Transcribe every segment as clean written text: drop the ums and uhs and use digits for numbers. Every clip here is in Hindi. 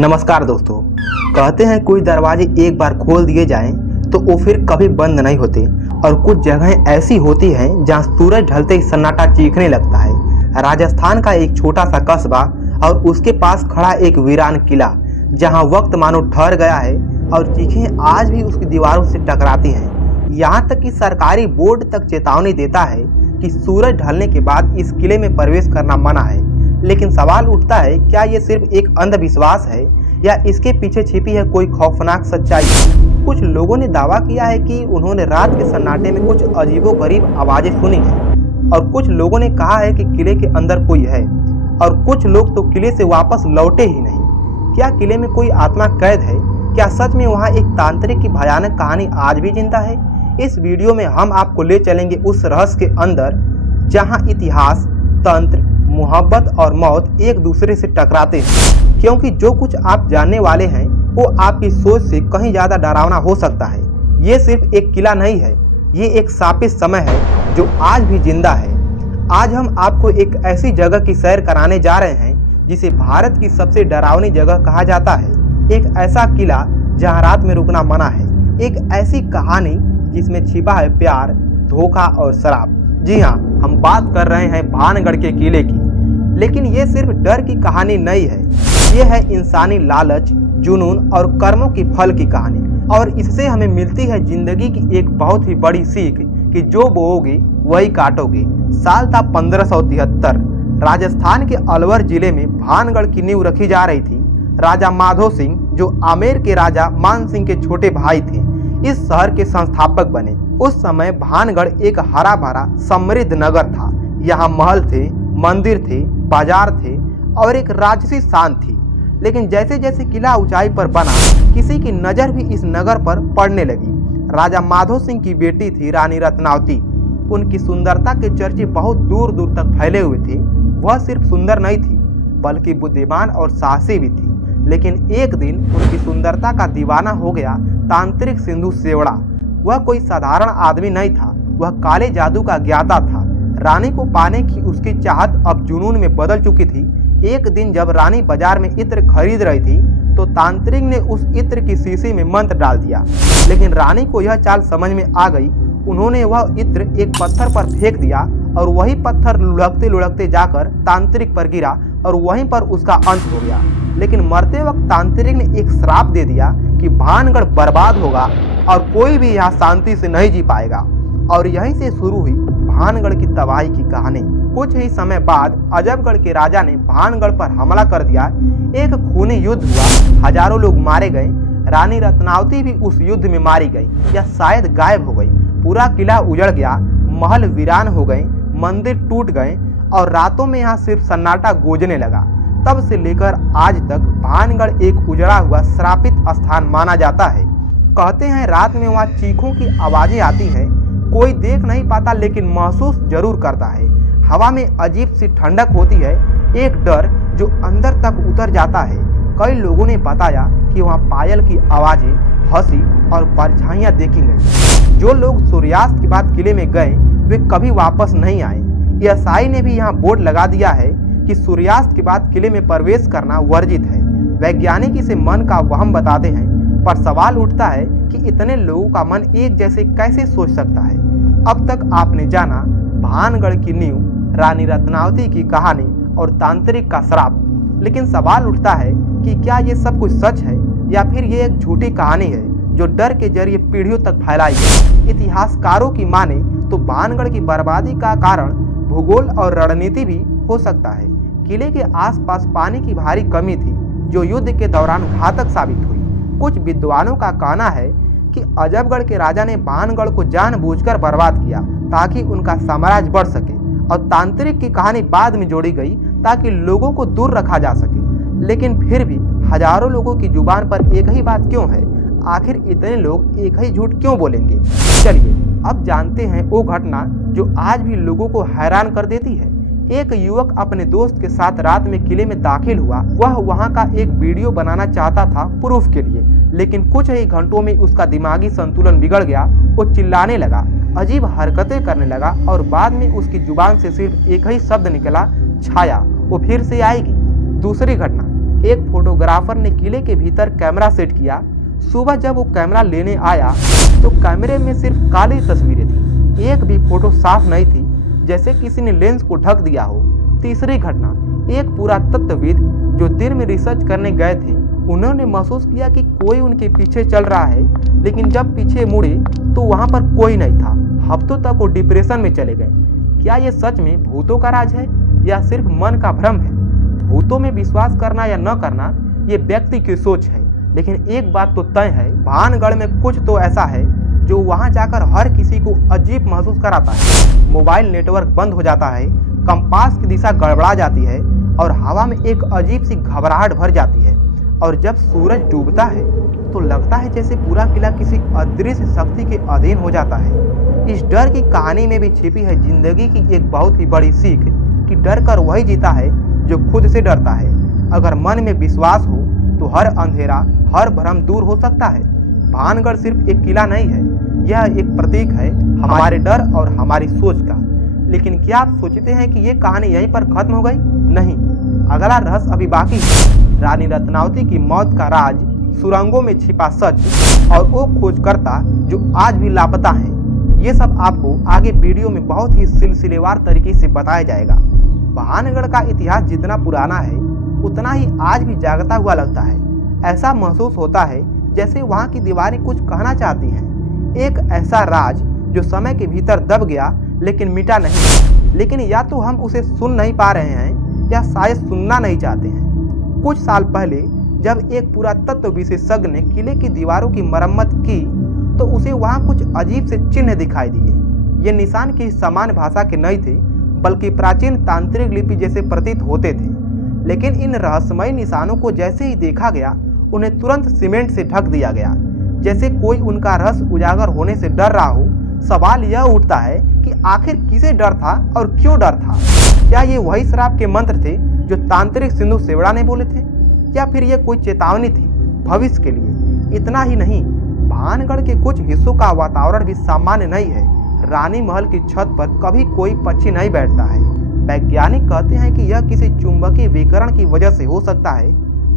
नमस्कार दोस्तों। कहते हैं कुछ दरवाजे एक बार खोल दिए जाएं तो वो फिर कभी बंद नहीं होते और कुछ जगहें ऐसी होती हैं जहां सूरज ढलते ही सन्नाटा चीखने लगता है। राजस्थान का एक छोटा सा कस्बा और उसके पास खड़ा एक वीरान किला जहां वक्त मानो ठहर गया है और चीखें आज भी उसकी दीवारों से टकराती हैं। यहाँ तक कि सरकारी बोर्ड तक चेतावनी देता है कि सूरज ढलने के बाद इस किले में प्रवेश करना मना है। लेकिन सवाल उठता है, क्या ये सिर्फ एक अंधविश्वास है या इसके पीछे छिपी है कोई खौफनाक सच्चाई? कुछ लोगों ने दावा किया है कि उन्होंने रात के सन्नाटे में कुछ अजीबोगरीब आवाजें सुनी हैं और कुछ लोगों ने कहा है कि किले के अंदर कोई है और कुछ लोग तो किले से वापस लौटे ही नहीं। क्या किले में कोई आत्मा कैद है? क्या सच में वहाँ एक तांत्रिक की भयानक कहानी आज भी जिंदा है? इस वीडियो में हम आपको ले चलेंगे उस रहस्य के अंदर जहाँ इतिहास, तंत्र, मोहब्बत और मौत एक दूसरे से टकराते हैं। क्योंकि जो कुछ आप जानने वाले हैं वो आपकी सोच से कहीं ज़्यादा डरावना हो सकता है। ये सिर्फ एक किला नहीं है, ये एक शापित समय है जो आज भी जिंदा है। आज हम आपको एक ऐसी जगह की सैर कराने जा रहे हैं जिसे भारत की सबसे डरावनी जगह कहा जाता है। एक ऐसा किला जहाँ रात में रुकना मना है। एक ऐसी कहानी जिसमें छिपा है प्यार, धोखा और शराब। जी हाँ, हम बात कर रहे हैं भानगढ़ के किले की। लेकिन ये सिर्फ डर की कहानी नहीं है, ये है इंसानी लालच, जुनून और कर्मों की फल की कहानी। और इससे हमें मिलती है जिंदगी की एक बहुत ही बड़ी सीख कि जो बोओगे वही काटोगे। साल था 1573। राजस्थान के अलवर जिले में भानगढ़ की नींव रखी जा रही थी। राजा माधो सिंह, जो आमेर के राजा मान सिंह के छोटे भाई थे, इस शहर के संस्थापक बने। उस समय भानगढ़ एक हरा भरा समृद्ध नगर था। यहाँ महल थे, मंदिर थे, बाजार थे और एक राजसी शान थी। लेकिन जैसे जैसे किला ऊंचाई पर बना, किसी की नजर भी इस नगर पर पड़ने लगी। राजा माधो सिंह की बेटी थी रानी रत्नावती। उनकी सुंदरता के चर्चे बहुत दूर दूर तक फैले हुए थे। वह सिर्फ सुंदर नहीं थी बल्कि बुद्धिमान और साहसी भी थी। लेकिन एक दिन उनकी सुंदरता का दीवाना हो गया तांत्रिक सिंधु सेवड़ा। वह कोई साधारण आदमी नहीं था, वह काले जादू का ज्ञाता था। रानी को पाने की उसकी चाहत अब जुनून में बदल चुकी थी। एक दिन जब रानी बाजार में इत्र खरीद रही थी तो तांत्रिक ने उस इत्र की शीशी में मंत्र डाल दिया। लेकिन रानी को यह चाल समझ में आ गई। उन्होंने वह इत्र एक पत्थर पर फेंक दिया और वही पत्थर लुढ़कते लुढ़कते जाकर तांत्रिक पर गिरा और वहीं पर उसका अंत हो गया। लेकिन मरते वक्त तांत्रिक ने एक श्राप दे दिया कि भानगढ़ बर्बाद होगा और कोई भी यहाँ शांति से नहीं जी पाएगा। और यहीं से शुरू हुई भानगढ़ की तबाही की कहानी। कुछ ही समय बाद अजबगढ़ के राजा ने भानगढ़ पर हमला कर दिया। एक खूनी युद्ध हुआ, हजारों लोग मारे गए। रानी रत्नावती भी उस युद्ध में मारी गई या शायद गायब हो गई। पूरा किला उजड़ गया, महल वीरान हो गए, मंदिर टूट गए और रातों में यहाँ सिर्फ सन्नाटा गूंजने लगा। तब से लेकर आज तक भानगढ़ एक उजड़ा हुआ श्रापित स्थान माना जाता है। कहते हैं रात में वहाँ चीखों की आवाजें आती हैं। कोई देख नहीं पाता लेकिन महसूस जरूर करता है। हवा में अजीब सी ठंडक होती है, एक डर जो अंदर तक उतर जाता है। कई लोगों ने बताया कि वहाँ पायल की आवाजें, हंसी और परछाइयाँ देखी गई। जो लोग सूर्यास्त के बाद किले में गए वे कभी वापस नहीं आए। एएसआई ने भी यहाँ बोर्ड लगा दिया है कि सूर्यास्त के बाद किले में प्रवेश करना वर्जित है। वैज्ञानिक इसे मन का वहम बताते हैं, पर सवाल उठता है कि इतने लोगों का मन एक जैसे कैसे सोच सकता है। अब तक आपने जाना भानगढ़ की नींव, रानी रत्नावती की कहानी और तांत्रिक का श्राप। लेकिन सवाल उठता है कि क्या ये सब कुछ सच है या फिर ये एक झूठी कहानी है जो डर के जरिए पीढ़ियों तक फैलाई गई। इतिहासकारों की माने तो भानगढ़ की बर्बादी का कारण भूगोल और रणनीति भी हो सकता है। किले के आसपास पानी की भारी कमी थी जो युद्ध के दौरान घातक साबित हुई। कुछ विद्वानों का कहना है कि अजबगढ़ के राजा ने भानगढ़ को जानबूझकर बर्बाद किया ताकि उनका साम्राज्य बढ़ सके और तांत्रिक की कहानी बाद में जोड़ी गई ताकि लोगों को दूर रखा जा सके। लेकिन फिर भी हजारों लोगों की जुबान पर एक ही बात क्यों है? आखिर इतने लोग एक ही झूठ क्यों बोलेंगे? चलिए अब जानते हैं वो घटना जो आज भी लोगों को हैरान कर देती है। एक युवक अपने दोस्त के साथ रात में किले में दाखिल हुआ। वह वहां का एक वीडियो बनाना चाहता था प्रूफ के लिए, लेकिन कुछ ही घंटों में उसका दिमागी संतुलन बिगड़ गया। वो चिल्लाने लगा, अजीब हरकतें करने लगा और बाद में उसकी जुबान से सिर्फ एक ही शब्द निकला, छाया। वो फिर से आएगी। दूसरी घटना, एक फोटोग्राफर ने किले के भीतर कैमरा सेट किया। सुबह जब वो कैमरा लेने आया तो कैमरे में सिर्फ काली तस्वीरें थी, एक भी फोटो साफ नहीं थी, जैसे किसी ने लेंस को ढक दिया हो। तीसरी घटना, एक पुरातत्वविद जो दिन में रिसर्च करने गए थे, उन्होंने महसूस किया कि कोई उनके पीछे चल रहा है, लेकिन जब पीछे मुड़े तो वहां पर कोई नहीं था। हफ्तों तक वो डिप्रेशन में चले गए। क्या ये सच में भूतों का राज है या सिर्फ मन का भ्रम है? भूतों में विश्वास करना या न करना ये व्यक्ति की सोच है, लेकिन एक बात तो तय है, भानगढ़ में कुछ तो ऐसा है जो वहां जाकर हर किसी को अजीब महसूस कराता है। मोबाइल नेटवर्क बंद हो जाता है, कंपास की दिशा गड़बड़ा जाती है और हवा में एक अजीब सी घबराहट भर जाती है। और जब सूरज डूबता है तो लगता है जैसे पूरा किला किसी अदृश्य शक्ति के अधीन हो जाता है। इस डर की कहानी में भी छिपी है जिंदगी की एक बहुत ही बड़ी सीख कि डर कर वही जीता है जो खुद से डरता है। अगर मन में विश्वास हो तो हर अंधेरा, हर भ्रम दूर हो सकता है। भानगढ़ सिर्फ एक किला नहीं है, यह एक प्रतीक है हमारे डर और हमारी सोच का। लेकिन क्या आप सोचते हैं कि ये कहानी यहीं पर खत्म हो गई? नहीं, अगला रहस्य अभी बाकी है। रानी रत्नावती की मौत का राज, सुरंगों में छिपा सच और वो खोजकर्ता जो आज भी लापता हैं, ये सब आपको आगे वीडियो में बहुत ही सिलसिलेवार तरीके से बताया जाएगा। भानगढ़ का इतिहास जितना पुराना है उतना ही आज भी जागता हुआ लगता है। ऐसा महसूस होता है जैसे वहाँ की दीवारें कुछ कहना चाहती हैं। एक ऐसा राज जो समय के भीतर दब गया लेकिन मिटा नहीं। लेकिन या तो हम उसे सुन नहीं पा रहे हैं या शायद सुनना नहीं चाहते हैं। कुछ साल पहले जब एक पुरातत्व विशेषज्ञ ने किले की दीवारों की मरम्मत की तो उसे वहाँ कुछ अजीब से चिन्ह दिखाई दिए। ये निशान की समान भाषा के नहीं थे, बल्कि प्राचीन तांत्रिक लिपि जैसे प्रतीत होते थे। लेकिन इन रहस्यमय निशानों को जैसे ही देखा गया, उन्हें तुरंत सीमेंट से ढक दिया गया, जैसे कोई उनका रहस्य उजागर होने से डर रहा हो। सवाल यह उठता है कि आखिर किसे डर था और क्यों डर था? क्या ये वही श्राप के मंत्र थे जो तांत्रिक सिंधु सेवड़ा ने बोले थे, या फिर यह कोई चेतावनी थी भविष्य के लिए? इतना ही नहीं, भानगढ़ के कुछ हिस्सों का वातावरण भी सामान्य नहीं है। रानी महल की छत पर कभी कोई पक्षी नहीं बैठता है। वैज्ञानिक कहते हैं कि यह किसी चुंबकीय विकिरण की वजह से हो सकता है,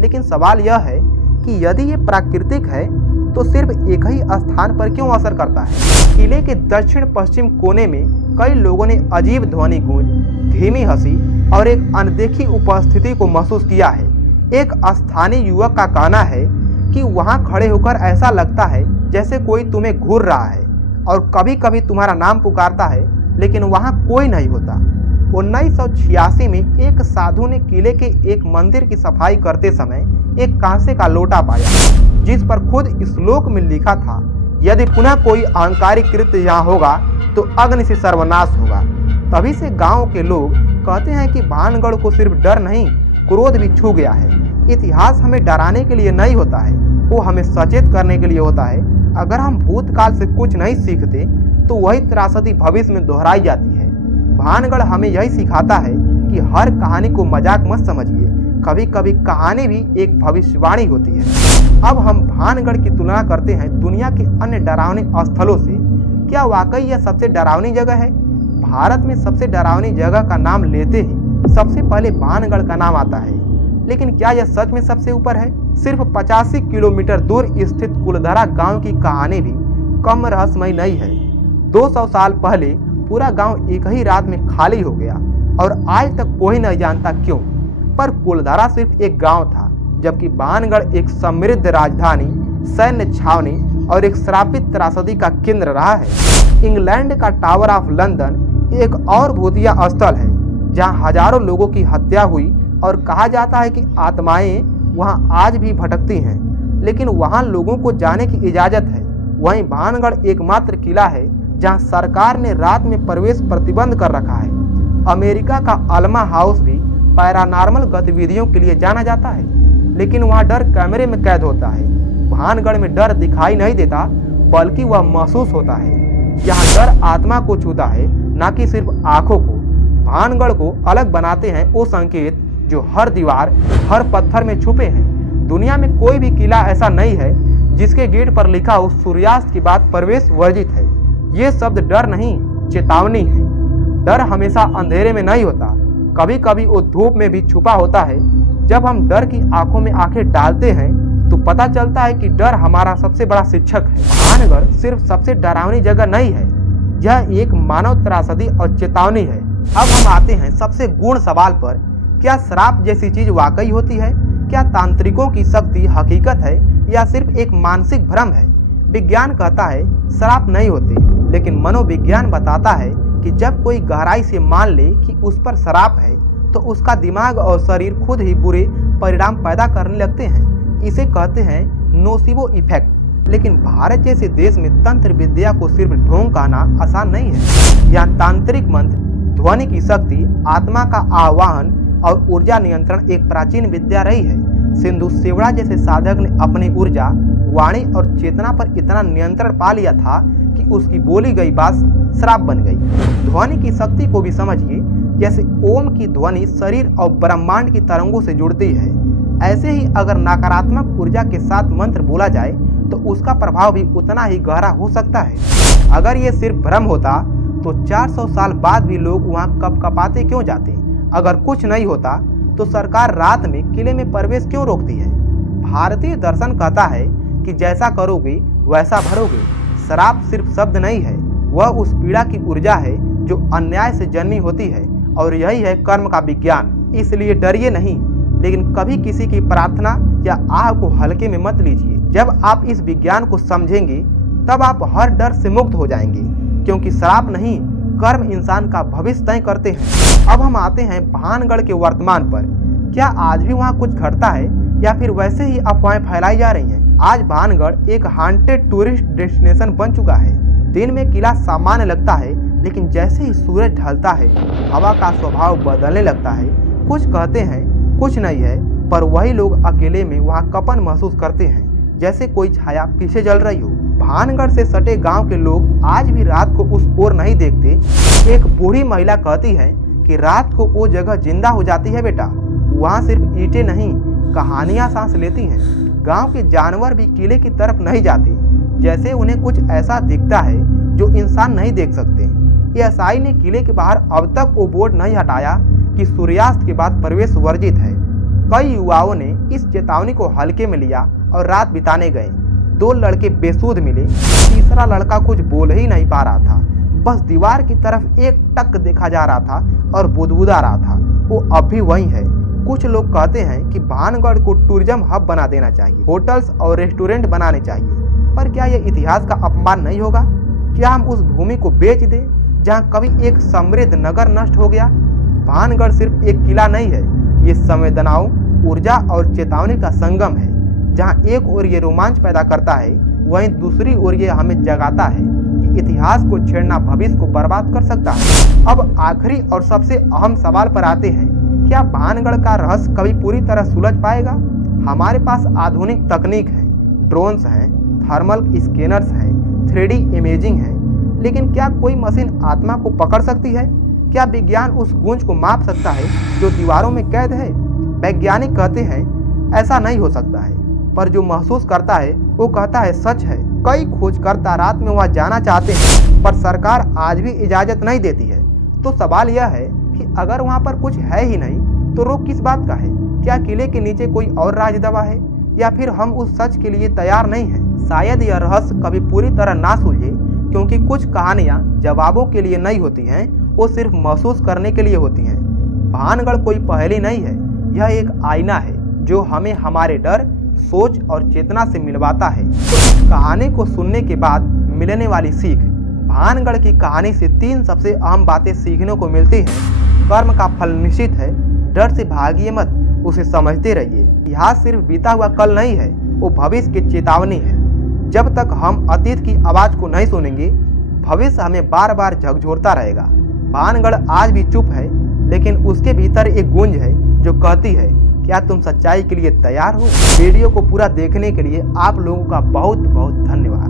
लेकिन सवाल यह है कि यदि ये प्राकृतिक है तो सिर्फ एक ही स्थान पर क्यों असर करता है? किले के दक्षिण पश्चिम कोने में कई लोगों ने अजीब ध्वनि गूंज, धीमी हंसी और एक अनदेखी उपस्थिति को महसूस किया है। एक स्थानीय युवक का कहना है कि वहां खड़े होकर ऐसा लगता है जैसे कोई तुम्हें घूर रहा है और कभी कभी तुम्हारा नाम पुकारता है, लेकिन वहां कोई नहीं होता। 1986 में एक साधु ने किले के एक मंदिर की सफाई करते समय एक कांसे का लोटा पाया, जिस पर खुद श्लोक में लिखा था, यदि पुनः कोई अहंकारी कृत्य यहाँ होगा तो अग्नि से सर्वनाश होगा। तभी से गांव के लोग कहते हैं कि भानगढ़ को सिर्फ डर नहीं, क्रोध भी छू गया है। इतिहास हमें डराने के लिए नहीं होता है, वो हमें सचेत करने के लिए होता है। अगर हम भूतकाल से कुछ नहीं सीखते तो वही त्रासदी भविष्य में दोहराई जाती है। भानगढ़ हमें यही सिखाता है कि हर कहानी को मजाक मत समझिए, कभी कभी कहानी भी एक भविष्यवाणी होती है। अब हम भानगढ़ की तुलना करते हैं दुनिया के अन्य डरावने स्थलों से। क्या वाकई यह सबसे डरावनी जगह है? भारत में सबसे डरावनी जगह का नाम लेते ही सबसे पहले भानगढ़ का नाम आता है। लेकिन क्या यह सच में सबसे ऊपर है? सिर्फ 85 किलोमीटर दूर स्थित कुलधरा गांव की कहानी भी कम रहस्यमय नहीं है। 200 साल पहले पूरा गांव एक ही रात में खाली हो गया और आज तक कोई नहीं जानता क्यों। पर कुलधरा सिर्फ एक गांव था, जबकि भानगढ़ एक समृद्ध राजधानी, सैन्य छावनी और एक श्रापित त्रासदी का केंद्र रहा है। इंग्लैंड का टावर ऑफ लंदन एक और भूतिया स्थल है जहां हजारों लोगों की हत्या हुई और कहा जाता है कि आत्माएं वहां आज भी भटकती हैं, लेकिन वहां लोगों को जाने की इजाजत है। वहीं भानगढ़ एकमात्र किला है जहां सरकार ने रात में प्रवेश प्रतिबंध कर रखा है। अमेरिका का अल्मा हाउस भी पैरानॉर्मल गतिविधियों के लिए जाना जाता है, लेकिन वहां डर कैमरे में कैद होता है। भानगढ़ में डर दिखाई नहीं देता, बल्कि वह महसूस होता है। यहाँ डर आत्मा को छूता है, न कि सिर्फ आंखों को। भानगढ़ को अलग बनाते हैं वो संकेत जो हर दीवार, हर पत्थर में छुपे हैं। दुनिया में कोई भी किला ऐसा नहीं है जिसके गेट पर लिखा हो सूर्यास्त के बाद प्रवेश वर्जित है। ये शब्द डर नहीं, चेतावनी है। डर हमेशा अंधेरे में नहीं होता, कभी कभी वो धूप में भी छुपा होता है। जब हम डर की आंखों में आंखें डालते हैं तो पता चलता है कि डर हमारा सबसे बड़ा शिक्षक है। भानगढ़ सिर्फ सबसे डरावनी जगह नहीं है, यह एक मानव त्रासदी और चेतावनी है। अब हम आते हैं सबसे गूढ़ सवाल पर, क्या श्राप जैसी चीज वाकई होती है? क्या तांत्रिकों की शक्ति हकीकत है या सिर्फ एक मानसिक भ्रम है? विज्ञान कहता है श्राप नहीं होते, लेकिन मनोविज्ञान बताता है कि जब कोई गहराई से मान ले कि उस पर श्राप है तो उसका दिमाग और शरीर खुद ही बुरे परिणाम पैदा करने लगते हैं। इसे कहते हैं नोसिबो इफेक्ट। लेकिन भारत जैसे देश में तंत्र विद्या को सिर्फ ढोंग कहना आसान नहीं है। यहाँ तांत्रिक मंत्र, ध्वनि की शक्ति, आत्मा का आह्वान और ऊर्जा नियंत्रण एक प्राचीन विद्या रही है। सिंधु सेवड़ा जैसे साधक ने अपनी ऊर्जा, वाणी और चेतना पर इतना नियंत्रण पा लिया था कि उसकी बोली गई बात श्राप बन गई। ध्वनि की शक्ति को भी समझिए, जैसे ओम की ध्वनि शरीर और ब्रह्मांड की तरंगों से जुड़ती है, ऐसे ही अगर नकारात्मक ऊर्जा के साथ मंत्र बोला जाए तो उसका प्रभाव भी उतना ही गहरा हो सकता है। अगर ये सिर्फ भ्रम होता तो 400 साल बाद भी लोग वहाँ कपकपाते क्यों जाते? अगर कुछ नहीं होता तो सरकार रात में किले में प्रवेश क्यों रोकती है? भारतीय दर्शन कहता है कि जैसा करोगे वैसा भरोगे। श्राप सिर्फ शब्द नहीं है, वह उस पीड़ा की ऊर्जा है जो अन्याय से जन्मी होती है, और यही है कर्म का विज्ञान। इसलिए डरिए नहीं, लेकिन कभी किसी की प्रार्थना या आह को हल्के में मत लीजिए। जब आप इस विज्ञान को समझेंगे तब आप हर डर से मुक्त हो जाएंगे, क्योंकि श्राप नहीं, कर्म इंसान का भविष्य तय करते हैं। अब हम आते हैं भानगढ़ के वर्तमान पर। क्या आज भी वहाँ कुछ घटता है या फिर वैसे ही अफवाहें फैलाई जा रही हैं? आज भानगढ़ एक हांटेड टूरिस्ट डेस्टिनेशन बन चुका है। दिन में किला सामान्य लगता है, लेकिन जैसे ही सूरज ढलता है हवा का स्वभाव बदलने लगता है। कुछ कहते हैं कुछ नहीं है, पर वही लोग अकेले में वहाँ कंपन महसूस करते हैं, जैसे कोई छाया पीछे जल रही हो। भानगढ़ से सटे गांव के लोग आज भी रात को उस ओर नहीं देखते। एक बूढ़ी महिला कहती है कि रात को वो जगह जिंदा हो जाती है बेटा, वहाँ सिर्फ ईंटें नहीं, कहानियाँ सांस लेती हैं। गांव के जानवर भी किले की तरफ नहीं जाते, जैसे उन्हें कुछ ऐसा दिखता है जो इंसान नहीं देख सकते। एएसआई ने किले के बाहर अब तक वो बोर्ड नहीं हटाया कि सूर्यास्त के बाद प्रवेश वर्जित है। कई युवाओं ने इस चेतावनी को हल्के में लिया और रात बिताने गए। 2 लड़के बेसुध मिले, तीसरा लड़का कुछ बोल ही नहीं पा रहा था, बस दीवार की तरफ एक टक देखा जा रहा था और बुदबुदा रहा था। वो अब भी वही है। कुछ लोग कहते हैं कि भानगढ़ को टूरिज्म हब बना देना चाहिए, होटल्स और रेस्टोरेंट बनाने चाहिए। पर क्या यह इतिहास का अपमान नहीं होगा? क्या हम उस भूमि को बेच दें जहाँ कभी एक समृद्ध नगर नष्ट हो गया? भानगढ़ सिर्फ एक किला नहीं है, ये संवेदनाओं, ऊर्जा और चेतावनी का संगम है। जहाँ एक ओर ये रोमांच पैदा करता है, वहीं दूसरी ओर ये हमें जगाता है कि इतिहास को छेड़ना भविष्य को बर्बाद कर सकता है। अब आखिरी और सबसे अहम सवाल पर आते हैं, क्या भानगढ़ का रहस्य कभी पूरी तरह सुलझ पाएगा? हमारे पास आधुनिक तकनीक है, ड्रोन्स हैं, थर्मल स्कैनर्स हैं, 3D इमेजिंग है, लेकिन क्या कोई मशीन आत्मा को पकड़ सकती है? क्या विज्ञान उस गूंज को माप सकता है जो दीवारों में कैद है? वैज्ञानिक कहते हैं ऐसा नहीं हो सकता है, पर जो महसूस करता है वो कहता है सच है। कई खोजकर्ता रात में वहां जाना चाहते हैं, पर सरकार आज भी इजाजत नहीं देती है। तो सवाल यह है कि अगर वहां पर कुछ है ही नहीं तो रोक किस बात का है? क्या किले के नीचे कोई और राज दबा है, या फिर हम उस सच के लिए तैयार नहीं हैं? शायद यह रहस्य कभी पूरी तरह ना सुलझे, क्योंकि कुछ कहानियां जवाबों के लिए नहीं होती हैं, वो सिर्फ महसूस करने के लिए होती हैं। भानगढ़ कोई पहेली नहीं है, यह एक आईना है जो हमें हमारे डर, सोच और चेतना से मिलवाता है। तो इस कहानी को सुनने के बाद मिलने वाली सीख, भानगढ़ की कहानी से 3 सबसे अहम बातें सीखने को मिलती हैं। कर्म का फल निश्चित है, डर से भागिए मत, उसे समझते रहिए। इतिहास सिर्फ बीता हुआ कल नहीं है, वो भविष्य की चेतावनी है। जब तक हम अतीत की आवाज को नहीं सुनेंगे, भविष्य हमें बार बार झकझोरता रहेगा। भानगढ़ आज भी चुप है, लेकिन उसके भीतर एक गूंज है जो कहती है, क्या तुम सच्चाई के लिए तैयार हो? वीडियो को पूरा देखने के लिए आप लोगों का बहुत बहुत धन्यवाद।